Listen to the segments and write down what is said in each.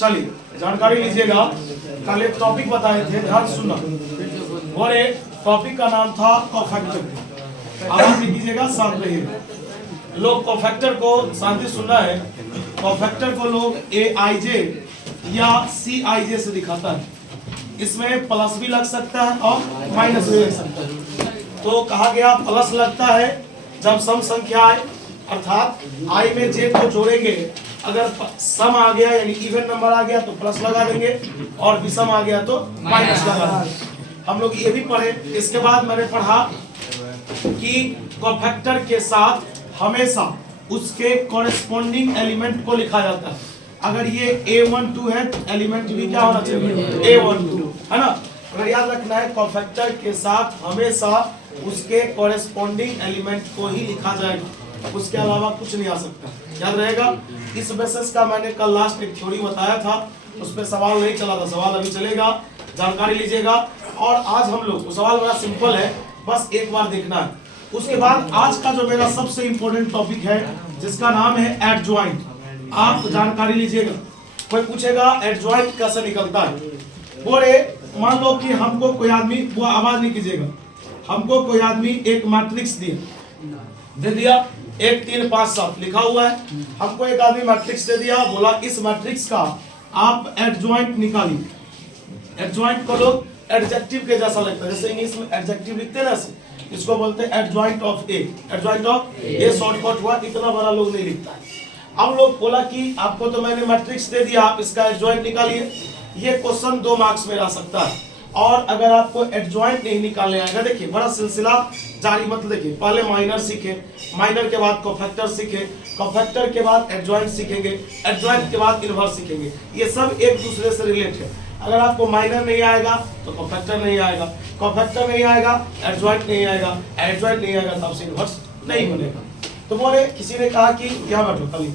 चलिए जानकारी लीजिएगा। कल एक टॉपिक बताए थे, ध्यान सुनना। और एक टॉपिक का नाम था कोफैक्टर। आवाज लीजिएगा, शांत रहिए। लोग कोफैक्टर को शांति सुनना है। कोफैक्टर को लोग AIJ या CIJ से दिखाता है। इसमें प्लस भी लग सकता है और माइनस भी लग सकता है। तो कहा गया प्लस लगता है जब सम संख्या आए, अर्थात I में J को जोड़ेंगे, अगर सम आ गया यानी इवन नंबर आ गया तो प्लस लगा देंगे और विषम आ गया तो माइनस लगा देंगे। हम लोग ये भी पढ़े। इसके बाद मैंने पढ़ा कि कोफैक्टर के साथ हमेशा उसके कॉरेस्पॉन्डिंग एलिमेंट को लिखा जाता है। अगर ये A12 है तो एलिमेंट भी क्या होना चाहिए, A12, है ना। अगर याद रखना है कोफैक्टर के साथ हमेशा उसके कॉरेस्पॉन्डिंग एलिमेंट को ही लिखा जाएगा, उसके अलावा कुछ नहीं आ सकता, याद रहेगा। इस बेसिस का मैंने कल लास्ट एक थ्योरी बताया था, उस पर सवाल नहीं चला था, सवाल अभी चलेगा, जानकारी लीजिएगा। और आज हम लोग सवाल बड़ा सिंपल है, बस एक बार देखना है। उसके बाद आज का जो मेरा सबसे इंपॉर्टेंट टॉपिक है जिसका नाम है एडजॉइंट, आप जानकारी लीजिएगा। कोई पूछेगा एडजॉइंट कैसे निकलता है। बोले मान लो कि हमको कोई आदमी, वो आवाज नहीं कीजिएगा, हमको कोई आदमी एक मैट्रिक्स दे दिया 1 3 5 7 लिखा हुआ है। हमको एक आदमी मैट्रिक्स दे दिया, बोला इस मैट्रिक्स का आप एडजॉइंट निकालिए। एडजॉइंट को लोग एडजेक्टिव के जैसा लगता है, जैसे इंग्लिश में एडजेक्टिव लिखते हैं ना, इसको बोलते हैं adjoint of A. Adjoint of A shortcut हुआ, इतना बड़ा लोग नहीं लिखता है। अब लोग बोला कि आपको तो मैंने मैट्रिक्स दे दिया, आप इसका एडजॉइंट निकालिए। ये क्वेश्चन 2 मार्क्स में आ सकता है। और अगर आपको एडजॉइंट नहीं निकालने आएगा, देखिए बड़ा सिलसिला जारी, मत देखिए, पहले माइनर सीखे, माइनर के बाद कोफैक्टर सीखे, कोफैक्टर के बाद एडजॉइंट सीखेंगे, एडजॉइंट के बाद इनवर्स सीखेंगे। ये सब एक दूसरे से रिलेट है। अगर आपको माइनर नहीं आएगा तो कोफैक्टर नहीं आएगा, कोफैक्टर नहीं आएगा एडजॉइंट नहीं आएगा, एडजॉइंट नहीं आएगा तब से इनवर्स नहीं बनेगा। तो बोले किसी ने कहा कि क्या बैठो कल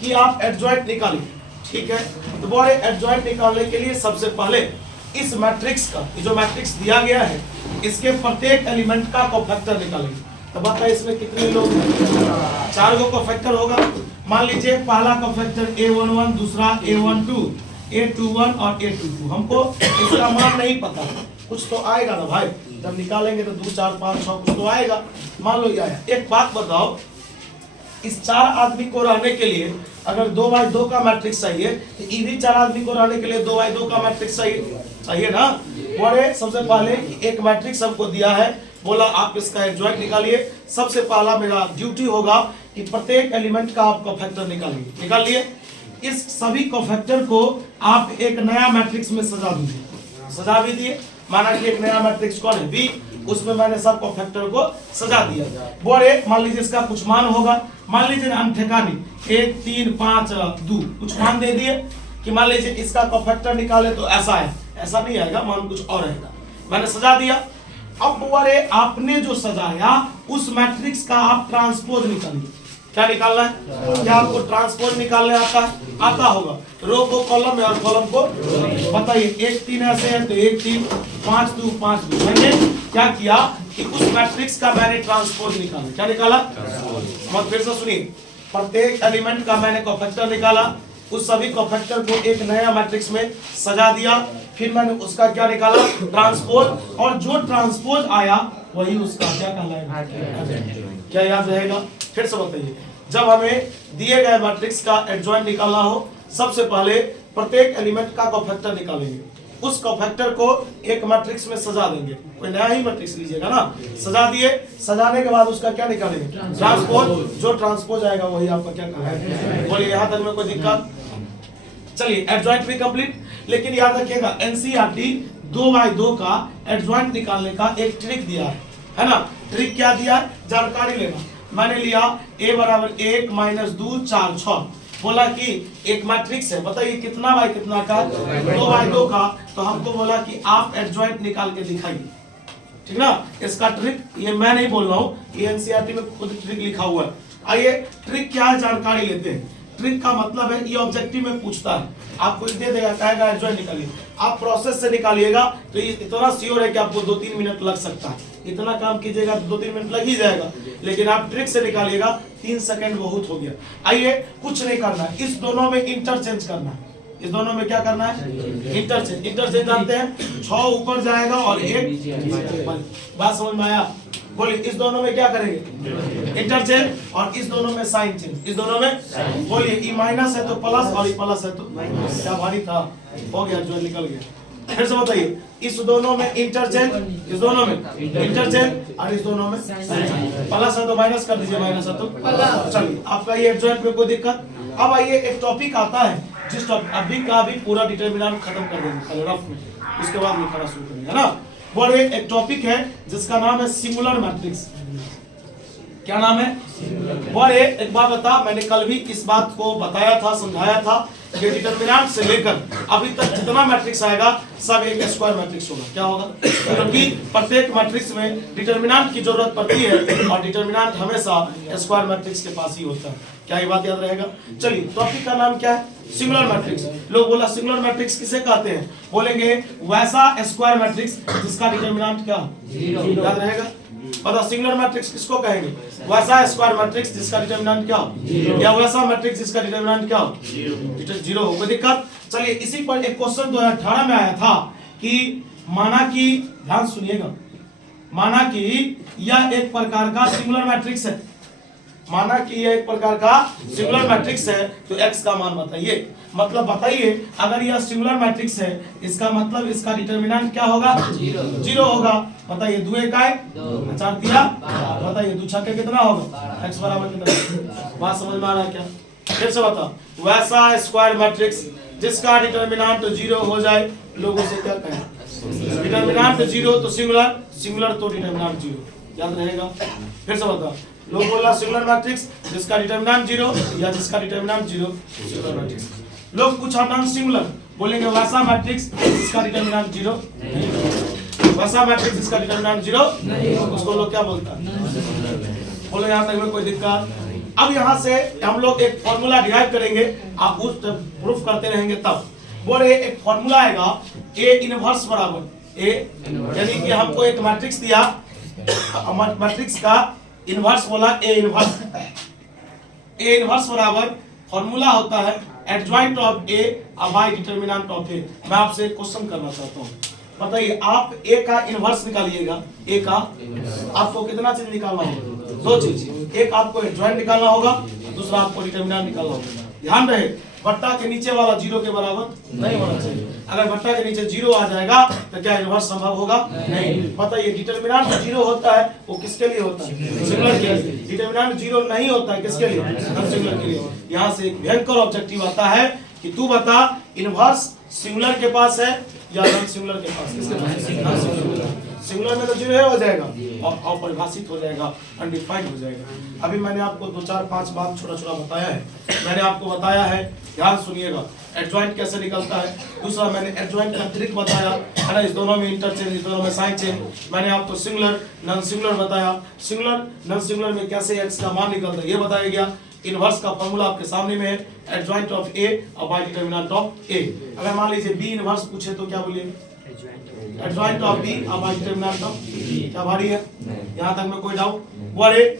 कि आप एडजॉइंट निकालिए, ठीक है। तो बोले एडजॉइंट निकालने के लिए सबसे पहले इस मैट्रिक्स का, जो मैट्रिक्स दिया गया है, इसके प्रत्येक एलिमेंट का कोफैक्टर निकालेंगे। तो बताइए इसमें कितने लोग, 4 गो कोफैक्टर होगा। मान लीजिए पहला कोफैक्टर A11, दूसरा A12, A21 और A22। हमको इसका मान नहीं पता, कुछ तो आएगा ना भाई, जब निकालेंगे तो 2 4 5 6 कुछ तो आएगा। मान लो ये आया। एक बात बताओ, इस 4 आदमी को रहने के लिए अगर 2 बाई 2 का मैट्रिक्स चाहिए तो ये भी 4 आदमी को रहने के लिए 2 बाई 2 का मैट्रिक्स चाहिए ना। बोले सबसे पहले एक मैट्रिक्स हमको दिया है, बोला आप इसका एडजॉइंट निकालिए। सबसे पहला मेरा ड्यूटी होगा कि प्रत्येक एलिमेंट का आप कोफैक्टर निकालिए। निकाल लिए। इस सभी कोफैक्टर को आप एक नया मैट्रिक्स में सजा दीजिए। सजा भी दिए, माना कि एक नया मैट्रिक्स कौन है, बी, उसमें मैंने सब कोफैक्टर को सजा दिया। बोले मान लीजिए इसका कुछ मान होगा, मान लीजिए अनठेकानी 1 3 5 2 कुछ मान दे दिए कि मान लीजिए इसका कोफैक्टर निकाले तो ऐसा है, ऐसा नहीं आएगा, मान कुछ और आएगा, मैंने सजा दिया। अब बोले आपने जो सजाया उस मैट्रिक्स का आप ट्रांसपोज निकालिए। क्या निकालना है? क्या आपको ट्रांसपोज निकालने आता होगा? रो को कॉलम में और कॉलम को बताइए। 1 3 ऐसे है तो 1 3 5 2 5 2। मैंने क्या किया कि उस मैट्रिक्स का मैंने ट्रांसपोज निकाला। क्या निकाला? मत फिर से सुनिए। प्रत्येक एलिमेंट का मैंने कोफैक्टर निकाला, उस सभी कोफैक्टर को एक नया मैट्रिक्स में सजा दिया, फिर मैंने उसका क्या निकाला, ट्रांसपोज। और जो ट्रांसपोज आया वही उसका क्या कहलाएगा? क्या याद रहेगा? फिर से बताइए। जब हमें दिए गए मैट्रिक्स का एडजॉइंट निकालना हो, सबसे पहले प्रत्येक एलिमेंट का कोफैक्टर निकालेंगे, उस कोफैक्टर को एक मैट्रिक्स में सजा देंगे। कोई नया ही मैट्रिक्स लीजिएगा ना, सजा दिए, सजाने के बाद उसका क्या निकालेंगे, ट्रांसपोज। जो ट्रांसपोज आएगा वही आपका क्या कहलाएगा? बोलिए यहाँ तक में कोई दिक्कत? चलिए एडजॉइंट भी कंप्लीट। लेकिन याद रखिएगा NCERT 2 बाई 2 का एडजॉइंट निकालने का एक ट्रिक दिया है ना। ट्रिक क्या दिया है, जानकारी लेना। मैंने लिया A बराबर 1 - 2 4 6। बोला कि एक मैट्रिक्स है, बताइए कितना बाई कितना का, 2 बाई 2 का। तो हमको बोला कि आप एडजॉइंट निकाल के दिखाइए, ठीक ना। इसका ट्रिक ये मैं नहीं बोल रहा हूँ, ये NCERT में खुद ट्रिक लिखा हुआ है। आइए ट्रिक क्या है जानकारी लेते हैं। ट्रिक का मतलब है, ये ऑब्जेक्टिव में पूछता है, आपको दे देगा, कहेगा एडजॉइंट निकालिए, आप प्रोसेस से निकालिएगा तो ये इतना श्योर है कि आपको 2 3 मिनट लग सकता है। इतना काम कीजिएगा तो 2 3 मिनट लग ही जाएगा, लेकिन आप ट्रिक से निकालिएगा 3 सेकंड बहुत हो गया। आइए कुछ नहीं करना है, इस दोनों में इंटरचेंज करना है। इस दोनों में क्या करना है? इंटरचेंज। इंटरचेंज जानते हैं 6 ऊपर जाएगा और 1 बात समझ में आया? बोलिए इस दोनों में क्या करेंगे? इंटरचेंज। और इस दोनों में साइन चेंज। इस दोनों में बोलिए ई माइनस है तो प्लस और ई प्लस है तो क्या भारी था? हो गया, जो निकल गया। फिर से बताइए इस दोनों में इंटरचेंज, इस दोनों में इंटरचेंज और इस दोनों में प्लस है तो माइनस कर दीजिए, माइनस है तो चलिए आपका ये एडजॉइंट में कोई दिक्कत? अब आइए एक टॉपिक आता है जिस टॉपिक अभी का भी पूरा डिटरमिनेंट खत्म कर देंगे पहले रफ में, उसके बाद लिखना शुरू करेंगे, है ना। और एक टॉपिक है जिसका नाम है सिंगुलर मैट्रिक्स। क्या नाम है? और एक बात बता, मैंने कल भी इस बात को बताया था, समझाया था कि डिटरमिनेंट से लेकर अभी तक जितना मैट्रिक्स आएगा सब एक स्क्वायर मैट्रिक्स होगा। क्या होगा? क्योंकि प्रत्येक मैट्रिक्स में डिटरमिनेंट की जरूरत पड़ती है और डिटरमिनेंट हमेशा स्क्वायर मैट्रिक्स के पास ही होता है। क्या ये बात याद रहेगा? चलिए टॉपिक का नाम क्या है? Singular matrix. लोग बोला सिंगुलर मैट्रिक्स किसे कहते हैं? बोलेंगे वैसा स्क्वायर मैट्रिक्स जिसका डिटरमिनेंट क्या? याद रहेगा? पता सिंगुलर मैट्रिक्स किसको कहेंगे? वैसा स्क्वायर मैट्रिक्स जिसका डिटरमिनेंट क्या हो, या वैसा मैट्रिक्स जिसका डिटरमिनेंट क्या हो? जीरो हो। कोई दिक्कत? चलिए इसी पर एक क्वेश्चन 2018 में आया था कि माना कि, ध्यान सुनिएगा, माना कि यह एक प्रकार का सिंगुलर मैट्रिक्स है। माना कि यह एक प्रकार का सिंगुलर मैट्रिक्स है तो x का मान बताइए। मतलब बताइए अगर यह सिंगुलर मैट्रिक्स है इसका मतलब इसका डिटरमिनेंट क्या होगा? जीरो होगा। बताइए 2 1 4 दिया, बताइए 2 6 कितना होगा? x बराबर कितना? बात समझ में आ रहा है क्या? फिर से बताओ वैसा स्क्वायर मैट्रिक्स जिसका डिटरमिनेंट जीरो हो जाए लोग उसे क्या कहें? डिटरमिनेंट जीरो तो सिंगुलर, सिंगुलर तो डिटरमिनेंट जीरो। याद रहेगा? फिर से बताओ लोग बोला सिंगुलर मैट्रिक्स जिसका डिटरमिनेंट जीरो या जिसका डिटरमिनेंट जीरो सिंगुलर मैट्रिक्स। लोग पूछा नॉन सिंगुलर, बोलेंगे वैसा मैट्रिक्स जिसका डिटरमिनेंट जीरो, वैसा मैट्रिक्स जिसका डिटरमिनेंट जीरो, उसको लोग क्या बोलता है? बोले यहाँ तक में कोई दिक्कत? अब यहाँ से हम लोग एक फॉर्मूला डिराइव करेंगे, आप उस प्रूफ करते रहेंगे तब। बोले एक फॉर्मूला आएगा ए इनवर्स बराबर ए, यानी कि हमको एक मैट्रिक्स दिया, मैट्रिक्स का इनवर्स बोला ए इनवर्स। ए इनवर्स बराबर फॉर्मूला होता है adjoint of A by determinant of A. मैं आपसे एक क्वेश्चन करना चाहता हूँ, बताइए आप ए का इनवर्स निकालिएगा। ए का आपको कितना चीज निकालना होगा? 2 चीज, एक आपको एडजॉइंट निकालना होगा, दूसरा आपको डिटरमिनेंट निकालना होगा। ध्यान रहे बट्टा के नीचे वाला जीरो के बराबर नहीं होना चाहिए। अगर बट्टा के नीचे जीरो आ जाएगा तो क्या इनवर्स संभव होगा? नहीं। बताइए डिटरमिनेंट जीरो होता है वो किसके लिए होता है? सिंगुलर के लिए। डिटरमिनेंट जीरो नहीं होता है किसके लिए? नॉन सिंगुलर के लिए। यहाँ से एक भयंकर ऑब्जेक्टिव आता है कि तू बता इनवर्स सिंगुलर के पास है या नॉन सिंगुलर के पास? किसके पास? सिंगुलर में तो जीरो हो जाएगा और अपरिभाषित हो जाएगा, अनडिफाइंड हो जाएगा। अभी मैंने आपको 2 4 5 बात छोटा छोटा बताया है। मैंने आपको बताया है, ध्यान सुनिएगा, एडजॉइंट कैसे निकलता है। दूसरा मैंने एडजॉइंट का ट्रिक बताया है ना, इस दोनों में इंटरचेंज, इस दोनों में साइन चेंज। मैंने आपको सिंगुलर नॉन सिंगुलर बताया, सिंगुलर नॉन सिंगुलर में कैसे एक्स का मान निकलता है ये बताया गया। इनवर्स का फॉर्मूला आपके सामने में है, एडजॉइंट ऑफ ए और बाय डिटरमिनेंट ऑफ ए। अगर मान लीजिए बी इनवर्स पूछे तो क्या बोलिए? एडजॉइंट ऑफ बी और बाय डिटरमिनेंट ऑफ बी। क्या भारी है? यहाँ तक में कोई डाउट? वो अरे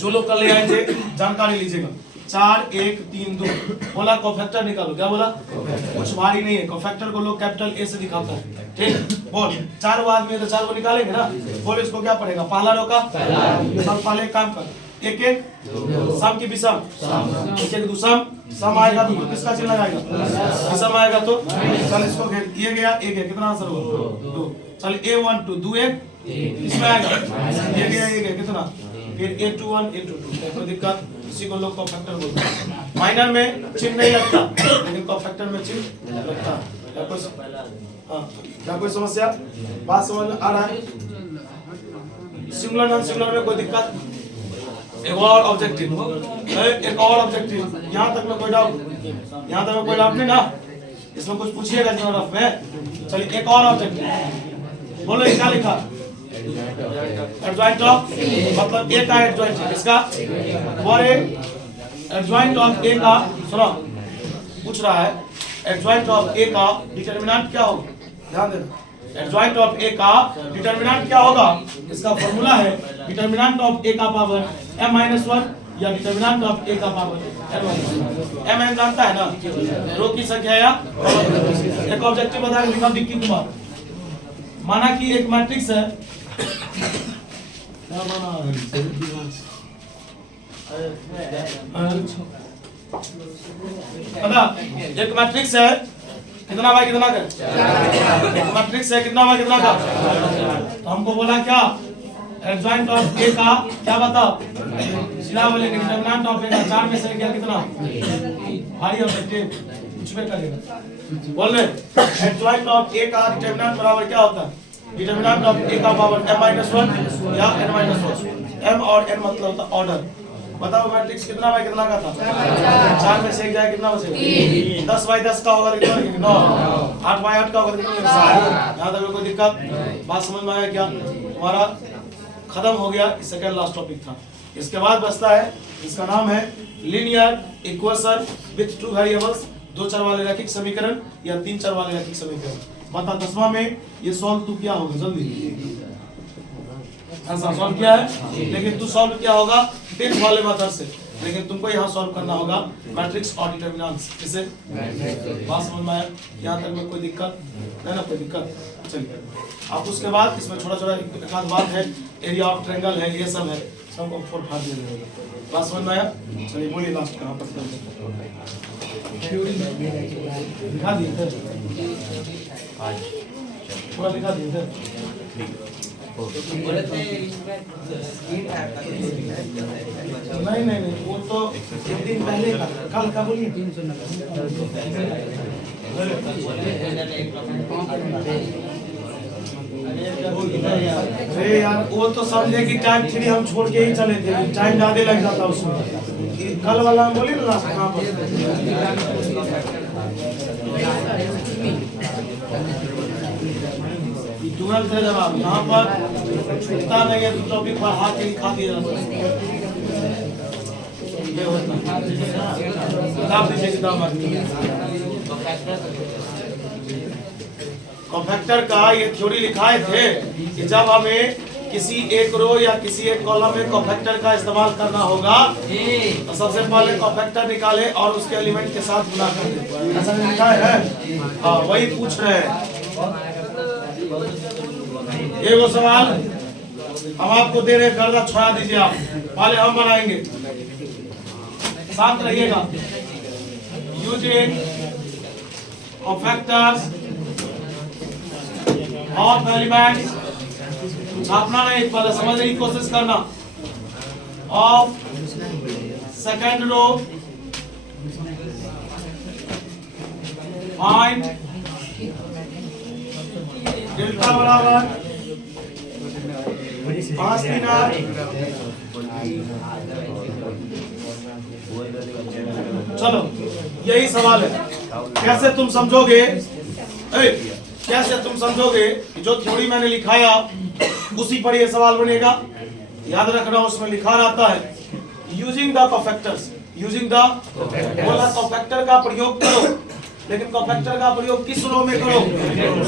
जो लोग कर ले आए थे जानकारी लीजिएगा। 4 1 3 2 बोला कोफैक्टर निकालो। क्या बोला? कुछ भारी नहीं है, कोफैक्टर को लोग कैपिटल ए से दिखाता है। ठीक, बोल 4 आदमी तो 4 को निकालेंगे ना। बोल इसको क्या पड़ेगा? पहला रोका पहले काम कर, एक एक सम की विषम, एक एक दूसम, सम आएगा तो किसका चिन्ह लगाएगा? विषम आएगा तो चल इसको घेर, ये गया एक है, कितना आंसर होगा? 2। चल a1 2 2 1 इसमें आएगा, ये गया एक है, कितना? फिर a21 a22। कोई दिक्कत? इसी को लोग कोफैक्टर बोलते हैं। माइनर में चिन्ह नहीं लगता लेकिन कोफैक्टर में चिन्ह लगता है। क्या कोई समस्या? बात समझ आ रहा है? सिंगुलर नॉन सिंगुलर में कोई दिक्कत? एक और ऑब्जेक्टिव, एक और ऑब्जेक्टिव। यहाँ तक में कोई डाउट? यहाँ तक में कोई डाउट नहीं ना? इसमें कुछ पूछिएगा ज्योग्राफ में। चलिए एक और ऑब्जेक्टिव, बोलो क्या लिखा? एडजॉइंट ऑफ, मतलब ए का एडजॉइंट है किसका? और एडजॉइंट ऑफ ए का, सुनो पूछ रहा है एडजॉइंट ऑफ ए का डिटरमिनेंट क्या होगा? ध्यान देना, एडजॉइंट ऑफ ए का डिटरमिनेंट क्या होगा? इसका फॉर्मूला है डिटरमिनेंट ऑफ ए का पावर m-1 या डिटरमिनेंट ऑफ ए का पावर n-1। mn जानता है ना, रो की संख्या या एक ऑब्जेक्टिव बता के लिखा विक्की कुमार। माना कि एक मैट्रिक्स है, क्या माना पता, एक मैट्रिक्स है कितना बाय कितना का, मैट्रिक्स है कितना बाय कितना का। तो हमको बोला क्या, एडजॉइंट ऑफ ए का क्या बताओ, सीधा बोलेंगे डिटरमिनेंट ऑफ ए का 4 में से क्या कितना भारी ऑब्जेक्टिव कुछ भी करेगा। बोल रहे एडजॉइंट ऑफ ए का डिटरमिनेंट बराबर क्या होता है, डिटरमिनेंट ऑफ ए का पावर m-1 या n-1। m और n मतलब होता ऑर्डर। बताओ मैट्रिक्स कितना बाय कितना का था, 4 में से जाए कितना बचेगा, 10 बाय 10 का होगा कितना, 9। 8 बाय 8 का होगा कितना, 7। यहाँ तक कोई दिक्कत, बात समझ में आया क्या, हमारा खत्म हो गया। सेकंड लास्ट टॉपिक था। इसके बाद बचता है, इसका नाम है लीनियर इक्वेशन विथ 2 वेरिएबल्स, 2 चर वाले रैखिक समीकरण या 3 चर वाले रैखिक समीकरण। बता 10वां में ये सॉल्व तू क्या होगा, जल्दी ऐसा सॉल्व किया है, लेकिन तू सॉल्व क्या होगा 10th वाले मेथड से, लेकिन तुमको यहाँ सॉल्व करना होगा मैट्रिक्स और डिटरमिनेंट्स। किसे बात समझ में आया, यहाँ तक में कोई दिक्कत है ना, कोई दिक्कत। चलिए अब उसके बाद इसमें छोटा छोटा एक आध बात है, एरिया ऑफ ट्रायंगल है, ये सब है, सबको फोड़ फाड़ दिया जाएगा। बात समझ में आया। चलिए बोलिए लास्ट कहाँ पर दिखा दिए थे, पूरा दिखा दिए थे। नहीं वो तो एक दिन पहले का, कल का बोलिए। अरे यार वो तो समझे कि टाइम 3 हम छोड़ के ही चले थे, टाइम ज्यादा लग जाता उसमें। कल वाला बोलिए ना लास्ट कहाँ पर, 12th है जनाब, यहाँ पर छूटता नहीं है, तो टॉपिक पर हाथ ही खा दिया जाता है। ये होता है, किताब दीजिए, किताब कॉम्पैक्टर का ये थ्योरी लिखाए थे कि जब हमें किसी एक रो या किसी एक कॉलम में कॉम्पैक्टर का इस्तेमाल करना होगा तो सबसे पहले कॉम्पैक्टर निकाले और उसके एलिमेंट के साथ गुणा कर दे। ऐसा लिखा है, हाँ वही पूछ रहे हैं। ये वो सवाल हम आपको दे रहे, गर्दा छोड़ा दीजिए आप, पहले हम बनाएंगे, शांत रहिएगा। यूजिंग कॉम्पैक्टर्स ऑफ एलिमेंट्स, छापना नहीं, पहले समझने की कोशिश करना। Of second row find delta बराबर 5 3 8। चलो यही सवाल है, कैसे तुम समझोगे, कैसे तुम समझोगे कि जो थ्योरी मैंने लिखाया उसी पर ये सवाल बनेगा। याद रखना उसमें लिखा रहता है यूजिंग द कॉम्पैक्टर्स, यूजिंग द, बोला कॉम्पैक्टर का प्रयोग करो, लेकिन कॉम्पैक्टर का प्रयोग किस रो में करो,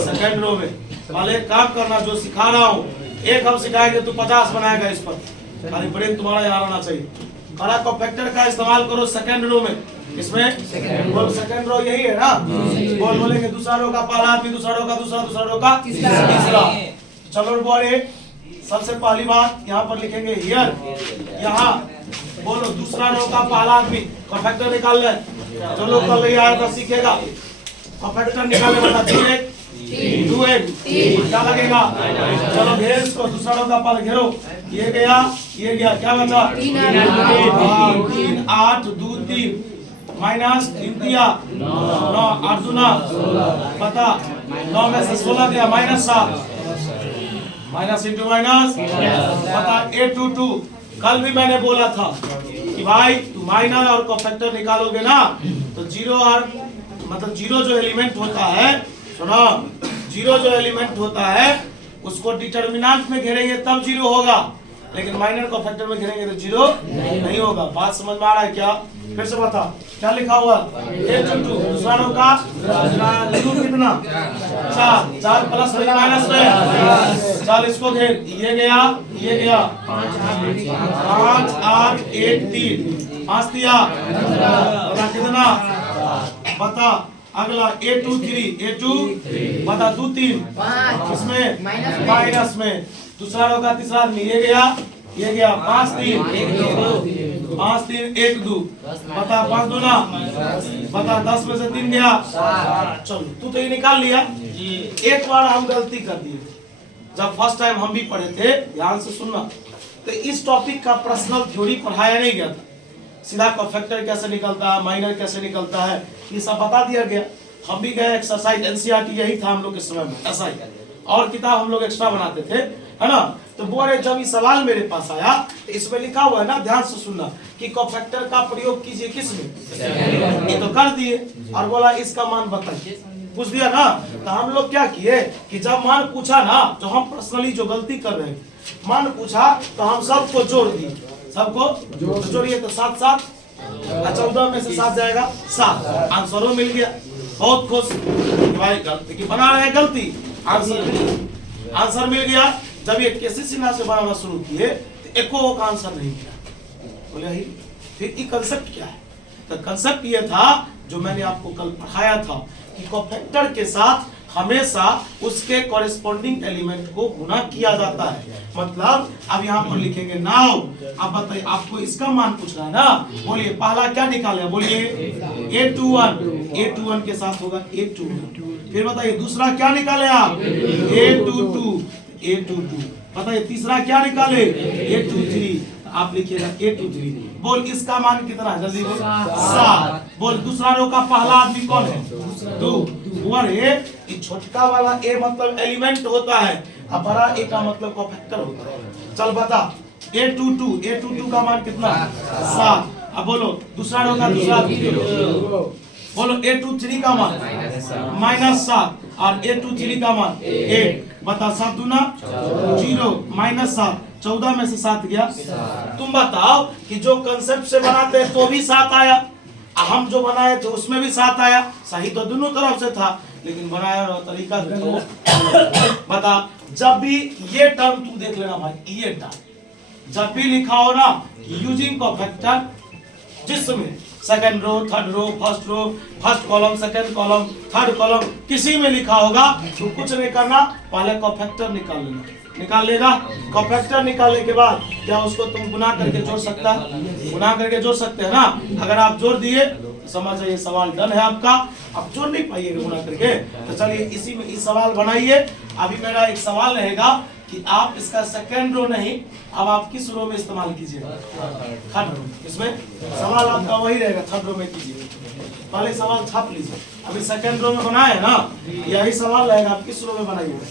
सेकंड रो में। पहले काम करना, जो सिखा रहा हूँ एक हम सिखाएंगे तो 50 बनाएगा इस पर, खाली ब्रेन तुम्हारा यहाँ रहना चाहिए। हरा कॉम्पैक्टर का इस्तेमाल करो सेकंड रो में, इसमें बोल सेकंड रो यही है ना, बोल बोलेंगे दूसरा रो का पहला आदमी, दूसरा रो का दूसरा, दूसरा रो का तीसरा। चलो बोले सबसे पहली बात यहाँ पर लिखेंगे हियर, यहाँ बोलो दूसरा रो का पहला आदमी कॉम्पैक्टर निकाल ले। जो लोग कल नहीं आया था सीखेगा, कॉम्पैक्टर निकाले बता 2 1 क्या लगेगा। चलो घेर इसको, दूसरा रो का पहले घेरो, ये गया क्या बचा 3 8 2 3 माइनस 3 9 8 2 9 पता 9 में से 16 गया -7 माइनस इंटू माइनस पता 8 2 2। कल भी मैंने बोला था कि भाई तू माइनर और कॉम्पैक्टर निकालोगे ना तो जीरो और मतलब जीरो जो एलिमेंट होता है, सुनो जीरो जो एलिमेंट होता है उसको डिटरमिनेंट में घेरेंगे तब जीरो होगा, लेकिन माइनर को फैक्टर में घेरेंगे तो जीरो नहीं होगा। बात समझ में आ रहा है क्या? फिर से बता क्या लिखा हुआ 1 2 दूसरा रो का कितना 4 प्लस में माइनस में 4 इसको घेर, ये गया 5 8 1 3 5 दिया, बता कितना, बता अगला A2 बता 2 3 इसमें माइनस में, दूसरा होगा तीसरा आदमी ये गया 5 3 1 2 बता 5 दूना बता 10 में से 3 गया। चलो तू तो ये निकाल लिया। एक बार हम गलती कर दिए, जब फर्स्ट टाइम हम भी पढ़े थे, ध्यान से सुनना, तो इस टॉपिक का पर्सनल थ्योरी पढ़ाया नहीं गया था। सीधा कॉफैक्टर कैसे निकलता है, माइनर कैसे निकलता है, ये सब बता दिया गया। हम भी गए एक्सरसाइज एनसीईआरटी यही था हम लोग के समय में, ऐसा ही और किताब हम लोग एक्स्ट्रा बनाते थे, है ना। तो बोले जब ये सवाल मेरे पास आया तो इसमें लिखा हुआ है ना, ध्यान से सुनना, कि कॉफैक्टर का प्रयोग कीजिए किसमें, ये तो कर दिए और बोला इसका मान बताइए, पूछ दिया ना। तो हम लोग क्या किए कि जब मान पूछा ना, जो हम पर्सनली जो गलती कर रहे हैं, मान पूछा तो हम सबको जोड़ दिए, सबको जोड़िए तो 7 7 14 में से 7 जाएगा 7, आंसरों मिल गया। बहुत खुश भाई, गलती की बना रहे हैं, गलती आंसर मिल गया। जब ये केसी सिन्हा से बनाना शुरू किए तो एको का आंसर नहीं किया, बोले ही फिर ये कंसेप्ट क्या है। तो कंसेप्ट ये था जो मैंने आपको कल पढ़ाया था कि कोफैक्टर के साथ हमेशा उसके कॉरेस्पॉन्डिंग एलिमेंट को गुना किया जाता है। मतलब अब यहाँ पर लिखेंगे नाउ। अब बताइए, आपको इसका मान पूछ रहा है ना, बोलिए पहला क्या निकाले, बोलिए A21 के साथ होगा A21। फिर बताइए दूसरा क्या निकाले आप, A22। बताइए तीसरा क्या निकाले, A23। आप लिखिएगा A23। बोल इसका मान कितना है, जल्दी बोल, 7। बोल दूसरा रो का पहला आदमी कौन है, 2। और ये छोटका वाला A मतलब एलिमेंट होता है, और बड़ा A का मतलब कॉफैक्टर होता है। चल बता A22 का मान कितना, 7। अब बोलो दूसरा रो का दूसरा, बोलो A23 का मान -7 और A23 का मान 8। बता 7 दूना 0 -7, 14 में से 7 गया। तुम बताओ कि जो कंसेप्ट से बनाते हैं तो भी 7 आया, हम जो बनाए थे उसमें भी 7 आया। सही तो दोनों तरफ से था, लेकिन बनाया तरीका तो बता। जब भी ये टर्म तू देख लेना भाई, ये टर्म जब भी लिखा हो ना यूजिंग कॉफैक्टर, जिसमें second row, third row, first column, second column, third column, किसी में लिखा होगा तो कुछ नहीं करना, पहले कॉफैक्टर निकाल लेना। निकाल लेगा कॉफैक्टर निकालने के बाद क्या उसको तुम गुना करके जोड़ सकता है, गुना करके जोड़ सकते हैं ना। अगर आप जोड़ दिए तो समझ जाइए सवाल डन है आपका। आप जोड़ नहीं पाइएगा गुना करके, तो चलिए इसी में इस सवाल बनाइए। अभी मेरा एक सवाल रहेगा कि आप इसका सेकंड रो नहीं, अब आप किस रो में इस्तेमाल कीजिएगा, थर्ड रो। इसमें सवाल आपका वही रहेगा, थर्ड रो में कीजिए। पहले सवाल छाप लीजिए, अभी सेकंड रो में बनाए ना, यही सवाल रहेगा, आप किस रो में बनाइएगा।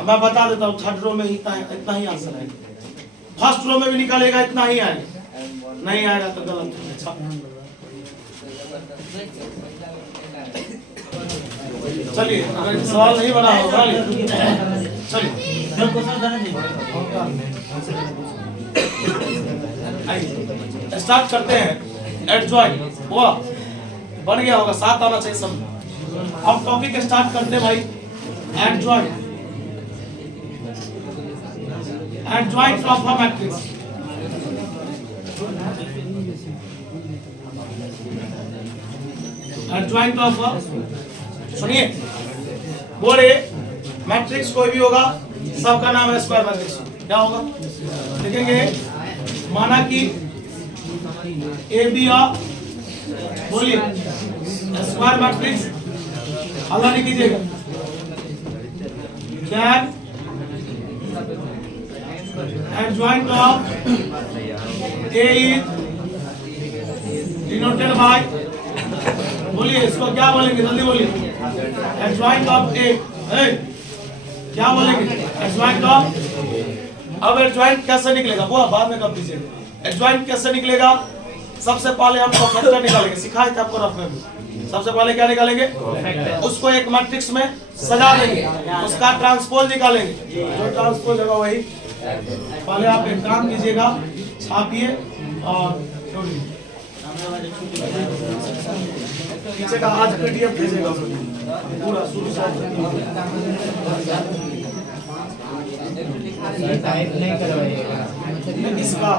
मैं बता देता हूँ, थर्ड रो में इतना ही आंसर आएगा। फर्स्ट रो में भी निकालेगा इतना ही आएगा, नहीं आएगा तो गलत है। चलिए अगर सवाल नहीं बना हो, चलिए स्टार्ट करते हैं। एडजॉइंट हुआ, बन गया होगा, 7 आना चाहिए सब। हम टॉपिक स्टार्ट करते हैं भाई। Adjoint, adjoint of a matrix. Adjoint of, सुनिए, बोले मैट्रिक्स कोई भी होगा, सबका नाम है स्क्वायर मैट्रिक्स। क्या होगा देखेंगे, माना कि ए बी आ, बोलिए स्क्वायर मैट्रिक्स, अल्लाह नहीं कीजिएगा, that adjoint of A is denoted by, बोलिए इसको क्या बोलेंगे, जल्दी बोलिए। एडजॉइंट ऑफ ए, क्या बोलेंगे, एडजॉइंट ऑफ। अब एडजॉइंट कैसे निकलेगा वो बाद में कर दीजिएगा। एडजॉइंट कैसे निकलेगा, सबसे पहले हम कॉफैक्टर निकालेंगे, सिखाए थे आपको रफ में। सबसे पहले क्या निकालेंगे, उसको एक मैट्रिक्स में सजा देंगे, उसका ट्रांसपोज निकालेंगे, जो ट्रांसपोज होगा वही। पहले आप एक काम कीजिएगा, छापिए और छोड़िए, पीछे का आज पीडीएफ भेजेगा पूरा शुरू से। टाइप नहीं करवाइएगा। इसका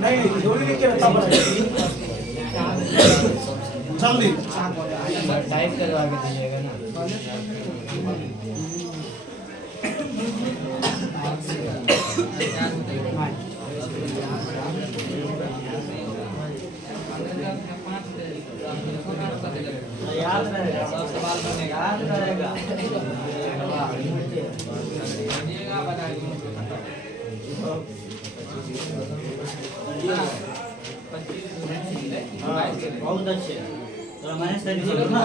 नहीं थ्योरी लिख के रखा पड़ेगा जल्दी। टाइप करवा के दीजिएगा ना। याद रहेगा, सब सवाल बनेगा, याद रहेगा। बहुत अच्छे। तो मैंने सही बोला ना।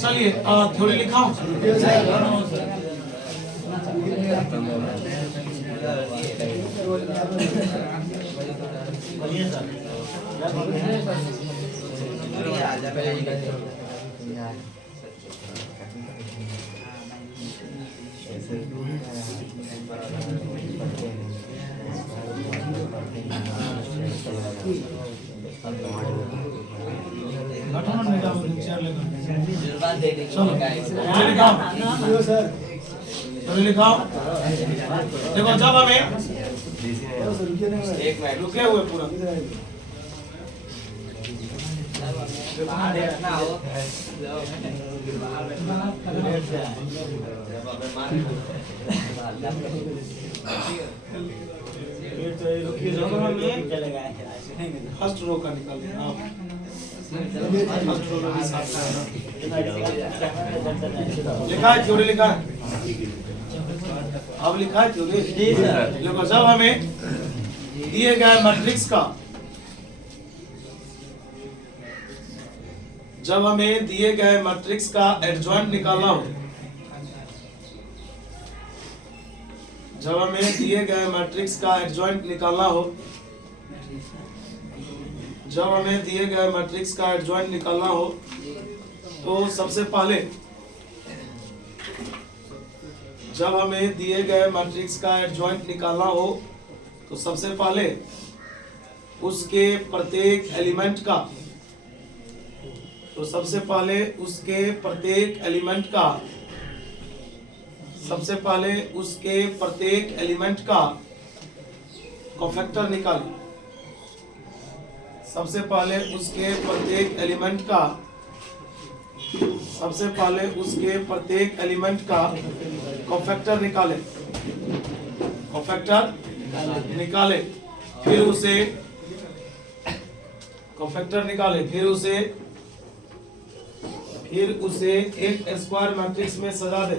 चलिए थ्योरी लिखाओ। चलो लिखाओ। देखो जब हमें रुके हुए पूरा फर्स्ट रो का निकाल लिखा है थ्योरी लिखा है। अब लिखा है थ्योरी। देखो जब हमें दिए गए मैट्रिक्स का एडजॉइंट निकालना हो, जब हमें दिए गए मैट्रिक्स का एडजॉइंट निकालना हो, जब हमें दिए गए मैट्रिक्स का एडजॉइंट निकालना हो तो सबसे पहले जब हमें दिए गए मैट्रिक्स का एडजॉइंट निकालना हो तो सबसे पहले उसके प्रत्येक एलिमेंट का सबसे पहले उसके प्रत्येक एलिमेंट का कोफैक्टर निकालें। सबसे पहले उसके प्रत्येक एलिमेंट का कोफैक्टर निकाले, फिर उसे एक स्क्वायर मैट्रिक्स में सजा दे।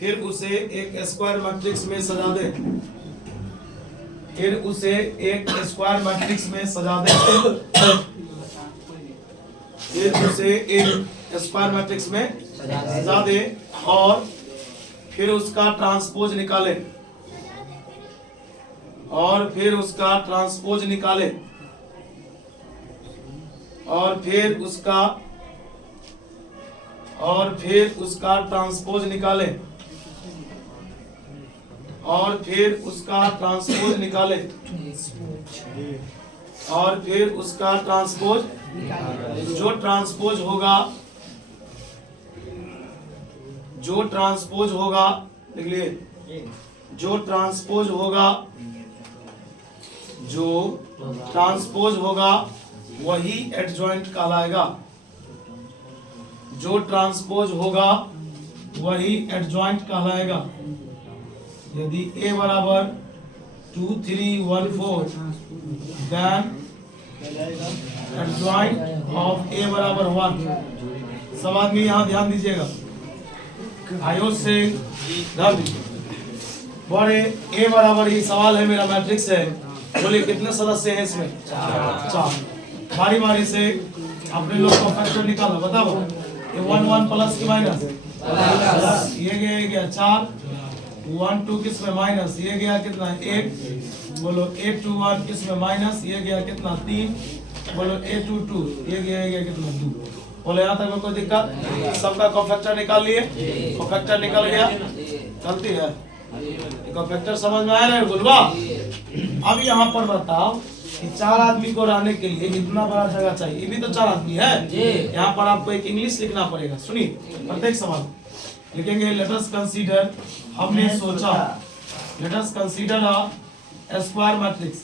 फिर उसे एक स्क्वायर मैट्रिक्स में सजा दे। और फिर उसका ट्रांसपोज निकाले। और फिर उसका ट्रांसपोज निकाले। जो ट्रांसपोज होगा वही एडजॉइंट कहलाएगा। यदि A बराबर 2 3 1 4 then एडजॉइंट ऑफ A बराबर 1। सब आदमी यहाँ ध्यान दीजिएगा, आयोग से ध्यान दीजिए। बड़े A बराबर ही सवाल है, मेरा मैट्रिक्स है, बोलिए कितने सदस्य हैं इसमें? 4। बारी बारी से अपने लोग का फैक्टर निकालो, बताओ। ये 1 1 प्लस की माइनस, ये गया 4, 1 2 किस में माइनस, ये गया कितना 1, बोलो 8 2 1 किस में माइनस, ये गया कितना 3, बोलो 8 2 2, ये गया कितना 2। बोले यहाँ तक में कोई दिक्कत? सबका कोफैक्टर निकाल लिए, कोफैक्टर निकल गया, चलती है कोफैक्टर समझ में आया ना गुलवा? अब यहाँ पर बताओ कि 4 आदमी को रहने के लिए इतना बड़ा जगह चाहिए, ये भी तो 4 आदमी है। यहाँ पर आपको एक इंग्लिश लिखना पड़ेगा, सुनिए प्रत्येक सवाल लिखेंगे। लेट अस कंसीडर, हमने सोचा, let us consider a square matrix,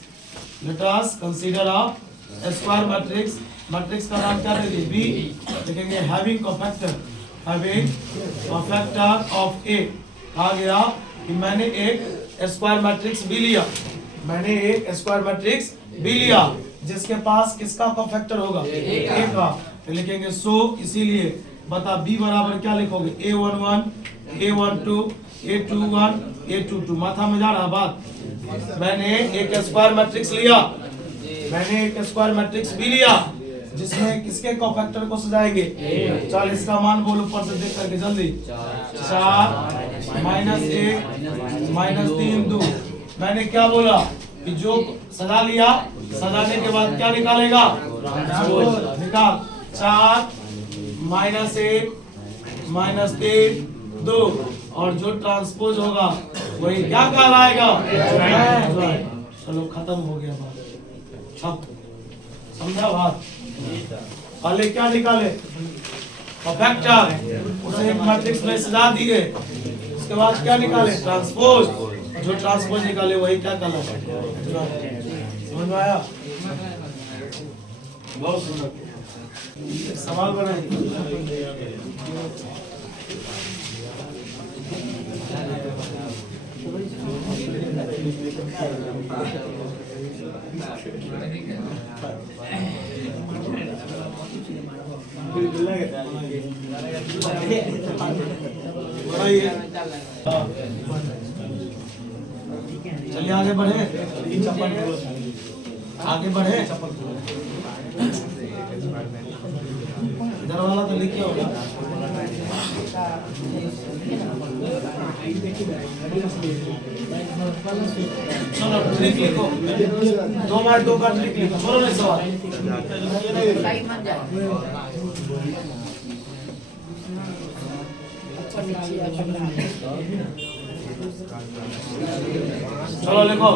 let us consider a square matrix, matrix का नाम क्या देंगे? बी लिखेंगे। Having cofactor, having cofactor of A, कहा गया कि मैंने एक स्क्वायर मैट्रिक्स बी लिया, मैंने एक स्क्वायर मैट्रिक्स बी लिया जिसके पास किसका कोफैक्टर होगा? ए का। तो लिखेंगे सो, इसीलिए बता बी बराबर क्या लिखोगे? A11, A12, A21, A22। माथा में जा रहा बात? मैंने एक स्क्वायर मैट्रिक्स लिया, मैंने एक स्क्वायर मैट्रिक्स बी लिया जिसमें किसके कोफैक्टर को सजाएंगे? चल इसका मान बोल ऊपर से देख करके जल्दी। 4 -1 -3 2। मैंने क्या बोला कि जो सजा लिया, सजाने के बाद क्या निकालेगा? निकाल। 4 -1 -3 2, और जो ट्रांसपोज होगा वही क्या कहलाएगा? चलो खत्म हो गया बात, छप समझा बात? पहले क्या निकाले? कोफैक्टर, उसे एक मैट्रिक्स में सजा दिए, उसके बाद क्या निकाले? ट्रांसपोज, जो ट्रांसपोज निकाले वही क्या कहलाएगा? समझ में आया? बहुत सुंदर सवाल बनाइए। चलिए आगे बढ़े, आगे बढ़े। इधर वाला तो लिखे होगा। चलो ट्रिक लिखो, 2 मार 2 का ट्रिक लिखो। छोड़ो नहीं सवाल। चलो लिखो।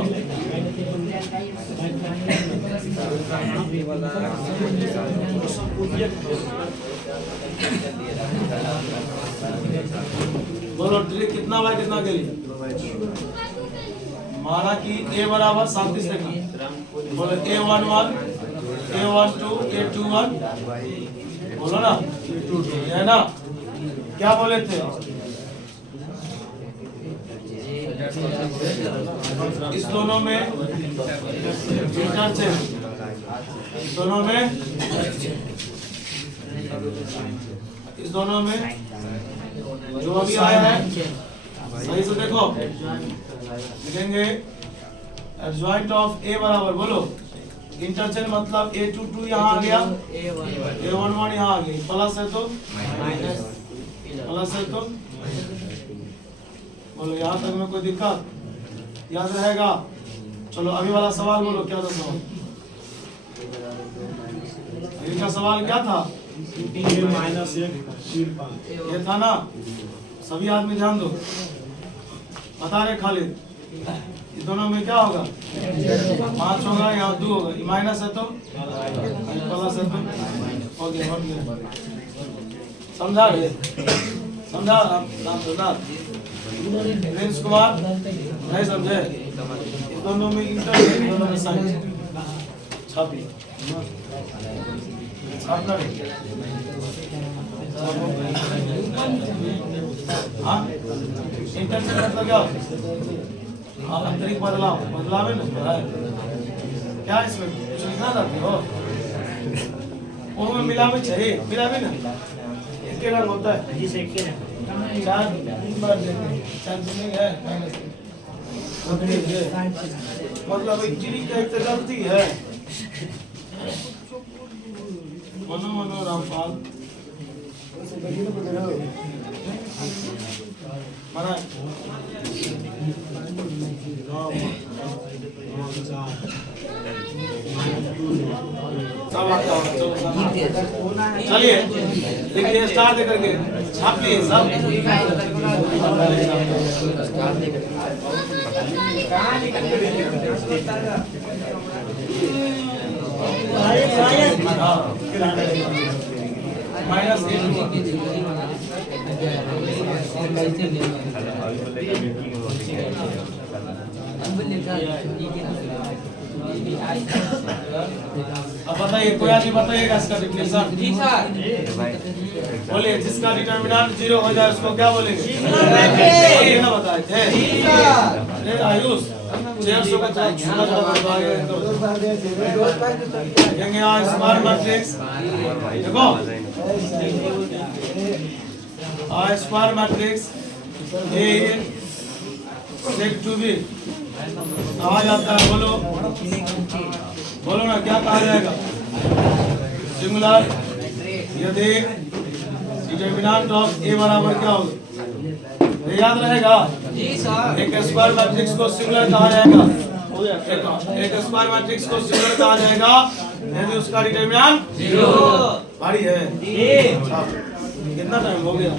बोलो ट्रिक कितना बाय कितना के लिए? माना कि a बराबर 37 देखा, बोलो A11, A12, A21, बोलो ना, है ना? क्या बोले थे? इस दोनों में इंटरचेंज, दोनों में, इस दोनों में जो अभी आया है सही से देखो, लिखेंगे एडजॉइंट ऑफ ए बराबर, बोलो इंटरचेंज मतलब A22 यहाँ आ गया, A11 यहाँ आ गई, प्लस है तो प्लस है तो, बोलो यहाँ तक में कोई दिक्कत? याद रहेगा? चलो अभी वाला सवाल बोलो, क्या था सवाल? इनका सवाल क्या था? ये था ना? सभी आदमी ध्यान दो, बता रहे खालिद, इस दोनों में क्या होगा? 5 होगा, यहाँ 2 होगा, माइनस है तो प्लस है तो हो गया। समझा रहे? समझा? नाम समझा? प्रिंस कुमार नहीं समझे? इस दोनों में इंटर, दोनों में साइन छापी, छापना नहीं। हाँ इंटरचेंज मतलब क्या? आंतरिक बदलाव, बदलाव है ना? क्या इसमें कुछ लिखना चाहते हो? वो में मिला में चाहिए, मिला में ना एक के रंग होता है, 4 बार देते हैं, 4 नहीं है मतलब एक चिड़ी का एक गलती है। मनो रामपाल सब आता चलिए देखिए स्टार दे करके छाप लिए सब। अब बताइए, कोई आदमी बताइएगा इसका डिफिनेशन। जी सर। बोलिए, जिसका डिटर्मिनेंट 0 हो जाए उसको क्या बोलेंगे? ये ना बताए थे अरे आयुष चेयर शो का देंगे यहाँ स्क्वायर मैट्रिक्स। देखो square matrix A sec to B कहा जाता है, बोलो बोलो ना, क्या कहा जाएगा? सिंगुलर यदि डिटर्मिनेंट ऑफ ए बराबर क्या होगा? ये याद रहेगा। जी सर। एक स्क्वायर मैट्रिक्स को सिंगुलर कहा जाएगा, एक स्क्वायर मैट्रिक्स को सिंगुलर कहा जाएगा यदि उसका डिटर्मिनेंट 0 भारी है। कितना टाइम हो गया?